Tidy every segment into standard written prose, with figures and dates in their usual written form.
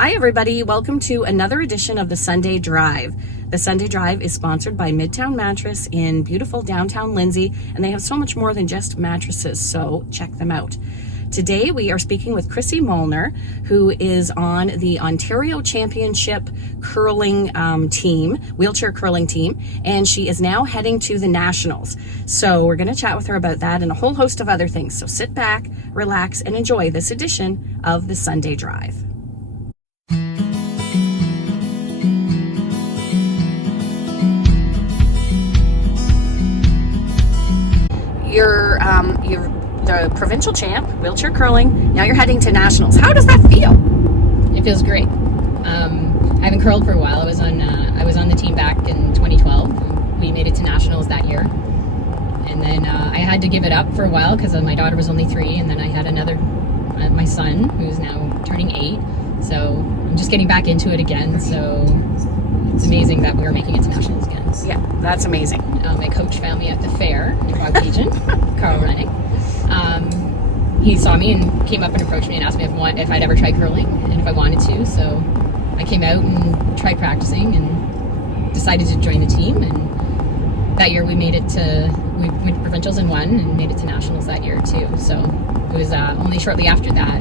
Hi everybody, welcome to another edition of the Sunday Drive. The Sunday Drive is sponsored by Midtown Mattress in beautiful downtown Lindsay, and they have so much more than just mattresses, so check them out. Today we are speaking with Chrissy Molnar, who is on the Ontario Championship curling team, wheelchair curling team, and she is now heading to the Nationals. So we're going to chat with her about that and a whole host of other things. So sit back, relax, and enjoy this edition of the Sunday Drive. You're the provincial champ, wheelchair curling. Now you're heading to nationals. How does that feel? It feels great. I haven't curled for a while. I was on the team back in 2012. We made it to nationals that year, and then I had to give it up for a while because my daughter was only 3, and then I had another, my son, who's now turning 8. So I'm just getting back into it again. So it's amazing that we were making it to nationals again. Yeah, that's amazing. My coach found me at the fair in Bobcaygeon, Carl Rennick. He saw me and came up and approached me and asked me if I'd ever tried curling and if I wanted to. So I came out and tried practicing and decided to join the team. And that year we went to provincials and won, and made it to nationals that year too. So it was only shortly after that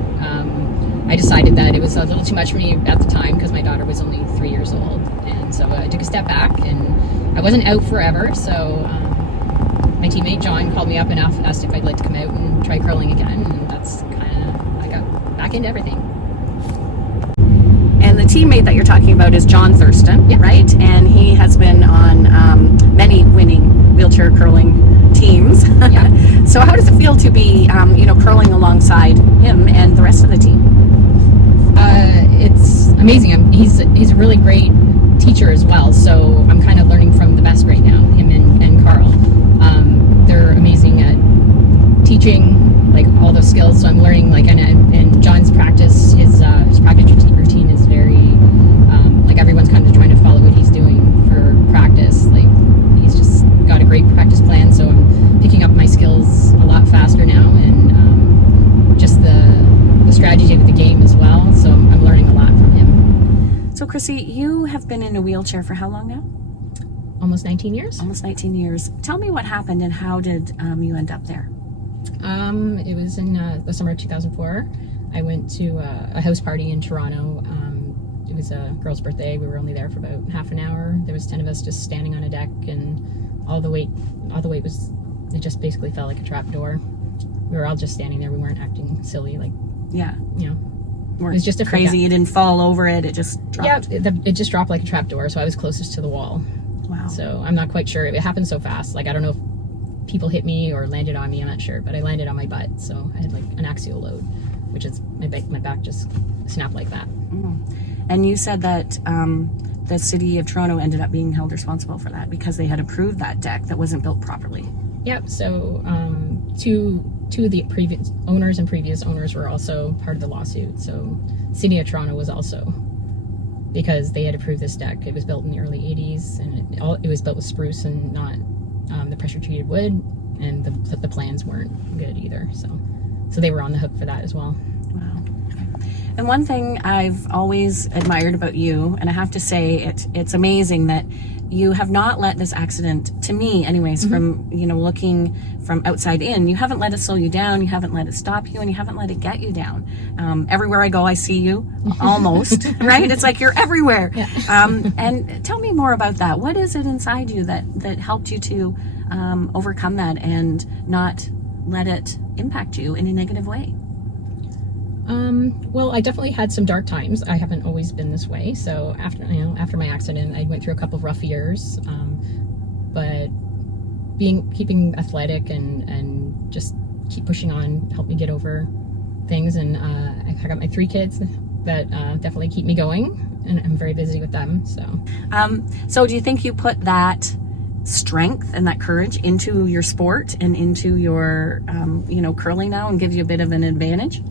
I decided that it was a little too much for me at the time because my daughter was only 3 years old. And so I took a step back, and I wasn't out forever. So my teammate John called me up and asked if I'd like to come out and try curling again, and that's kind of, I got back into everything. And the teammate that you're talking about is John Thurston, yep. Right? And he has been on many winning wheelchair curling teams. Yeah. So how does it feel to be, curling alongside him and the rest of the team? It's amazing. He's a really great teacher as well, so I'm kind of learning from the best right now, him and Carl. They're amazing at teaching, like, all those skills, so I'm learning, like, and John's practice, his practice routine is very, like, everyone's kind of trying to follow what he's doing for practice. Like, he's just got a great practice plan, so I'm picking up my skills a lot faster now, and just the strategy of the game as well, so I'm learning a lot from him. So Chrissy, you have been in a wheelchair for how long now? Almost 19 years. Almost 19 years. Tell me what happened and how did you end up there? It was in the summer of 2004. I went to a house party in Toronto. It was a girl's birthday. We were only there for about half an hour. There was 10 of us just standing on a deck, and all the weight was, it just basically felt like a trap door. We were all just standing there. We weren't acting silly, like, yeah, it was just a crazy. You didn't fall over it. It just dropped. Yeah, it just dropped like a trap door. So I was closest to the wall. Wow. So I'm not quite sure. It happened so fast. Like, I don't know if people hit me or landed on me. I'm not sure, but I landed on my butt. So I had like an axial load, which is my back just snapped like that. And you said that the city of Toronto ended up being held responsible for that because they had approved that deck that wasn't built properly. Yep. So two of the previous owners and previous owners were also part of the lawsuit. So city of Toronto was also, because they had approved this deck. It was built in the early 80s, and it was built with spruce and not the pressure treated wood, and the plans weren't good either. So they were on the hook for that as well. Wow. And one thing I've always admired about you, and I have to say it's amazing that you have not let this accident, to me anyways, from looking from outside in, you haven't let it slow you down, you haven't let it stop you, and you haven't let it get you down. Everywhere I go, I see you, almost, right? It's like you're everywhere. Yeah. And tell me more about that. What is it inside you that helped you to overcome that and not let it impact you in a negative way? Well, I definitely had some dark times. I haven't always been this way. So after my accident, I went through a couple of rough years. But keeping athletic and just keep pushing on helped me get over things. And I got my 3 kids that definitely keep me going, and I'm very busy with them. So do you think you put that strength and that courage into your sport and into your curling now, and gives you a bit of an advantage?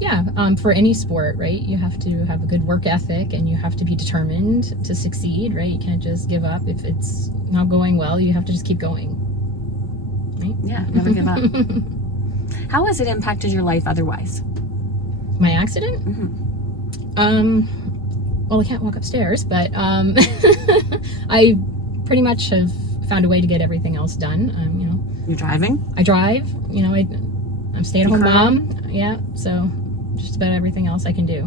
Yeah, for any sport, right? You have to have a good work ethic, and you have to be determined to succeed, right? You can't just give up. If it's not going well, you have to just keep going, right? Yeah, never give up. How has it impacted your life otherwise? My accident? Well, I can't walk upstairs, but I pretty much have found a way to get everything else done. You know, You're driving? I drive. You know, I'm stay-at-home mom. Yeah, so just about everything else I can do.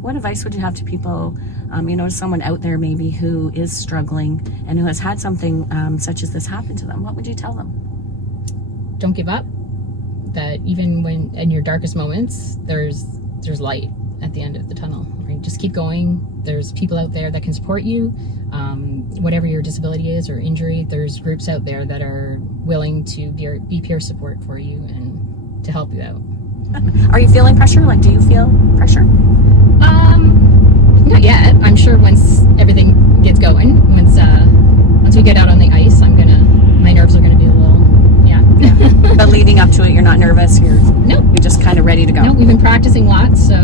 What advice would you have to people, you know, someone out there maybe who is struggling and who has had something such as this happen to them? What would you tell them? Don't give up. That even when in your darkest moments, there's light at the end of the tunnel. Right? Just keep going. There's people out there that can support you. Whatever your disability is or injury, there's groups out there that are willing to be peer support for you and to help you out. Are you feeling pressure? Like, do you feel pressure? Not yet. I'm sure once everything gets going, once we get out on the ice, my nerves are gonna be a little, yeah. But leading up to it, you're not nervous. You're Nope. You're just kind of ready to go. No, we've been practicing lots, so